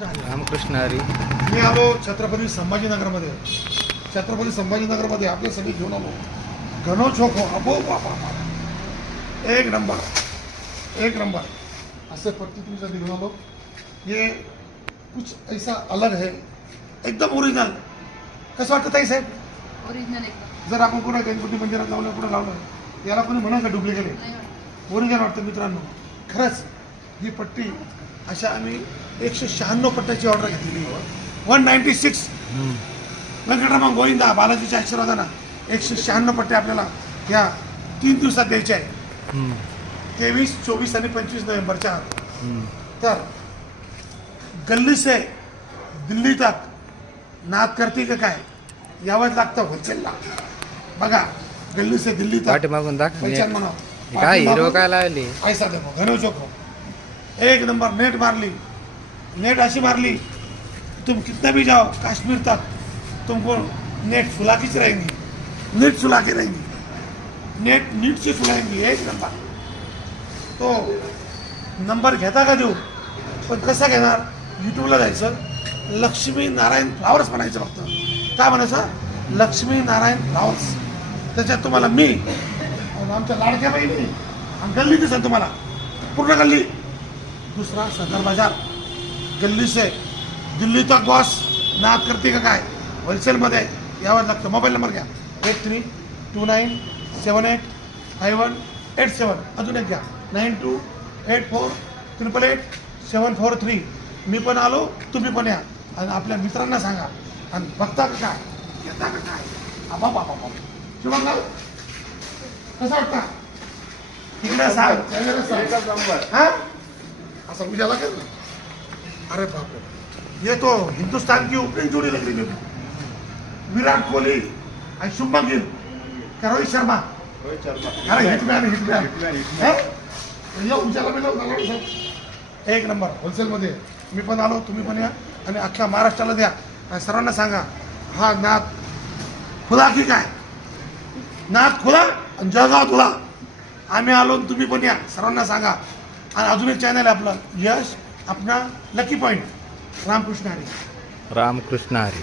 रामकृष्ण हरी. रामकृष्ण हरी. मी आलो छत्रपती संभाजीनगरमध्ये. छत्रपती संभाजीनगरमध्ये आपले सगळे घेऊन आलो. घनो चोखो अबो बाबा, एक नंबर एक नंबर असे पट्टी तुमच्यासाठी घेऊन आलो. ये कुछ ऐसा अलग है, एकदम ओरिजिनल. कसं वाटतं ताई साहेब? ओरिजिनल एकदम. जर आपण कुठं गणपती मंदिरात लावलं, कुठं लावलं, याला कोणी म्हणा का डुप्लिकेट आहे? नाही वाटत. ओरिजिनल वाटतं मित्रांनो. खरंच ही पट्टी अशा आम्ही 196 पट्ट्याची ऑर्डर घेतलेली. 196 व्यंकटरामन गोविंदा बालाजीच्या आशीर्वादानं 196 पट्ट्या आपल्याला या 3 दिवसात द्यायच्या आहे. 23, 24 आणि 25 नोव्हेंबरच्या. तर गल्ली से दिल्ली तक नाद करते का काय यावंच लागतं होलसेलला. बघा, गल्ली से दिल्ली तक पाठीमागून दाखव. पैशान म्हणा काय हिरो काय लावली? ऐसा देखो घनो चोखो एक नंबर. नेट मारली, नेट ऐसी मारली, तुम कितना भी जाओ कश्मीर तक तुमको नेट सुला की रहेंगी, नेट सुला के रहेंगी, नेट नीट से सुलाएंगी. एक नंबर. तो नंबर घेता का देऊ, पण कसा घेणार? यूट्यूबला जायचं, लक्ष्मी नारायण फ्लावर्स म्हणायचं. फक्त काय म्हणायचं? लक्ष्मी नारायण फ्लावर्स. त्याच्यात तुम्हाला मी आणि आमच्या लाडक्या बहिणी आणि गल्ली दिसेल तुम्हाला, पूर्ण गल्ली. दूसरा सदर बाजार, गल्ली से दिल्ली तक बॉस नाद करते का काय होलसेलमध्ये यावं लागतं. मोबाईल नंबर घ्या 8329785187. अजून एक घ्या 9284888743. मी पण आलो, तुम्ही पण या आणि आपल्या मित्रांना सांगा. आणि बघता का काय, घेता का काय? आबा बाबा बाबा शिवमला कसं वाटतं? तिकडे सांग, हा असं उद्याला काय ना. अरे बापरे, ये तो हिंदुस्तान की ओपनिंग जोड़ी लग रही है. विराट कोहली आणि शुभमन गिल का रोहित शर्मा? अरे हिटमॅन या उद्याला मी एक नंबर होलसेलमध्ये. मी पण आलो, तुम्ही पण या आणि अख्ख्या महाराष्ट्राला द्या आणि सर्वांना सांगा हा नाद खुला की काय, नाद खुला आणि जळगाव तुला. आम्ही आलो, तुम्ही पण या, सर्वांना सांगा. आणि अजून एक चॅनल आहे आपलं यश, अपना लकी पॉइंट. रामकृष्ण हरी. रामकृष्ण हरी.